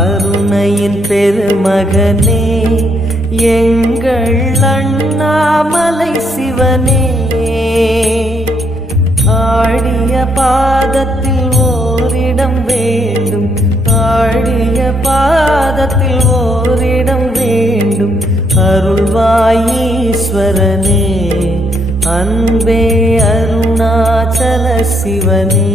அருணையின் பெருமகனே எங்கள் அண்ணாமலை சிவனே, ஆடிய பாதத்தில் ஓரிடம் வேண்டும், ஆடிய பாதத்தில் ஓரிடம் வேண்டும். அருள்வாயீஸ்வரனே, அன்பே அருணாச்சல சிவனே.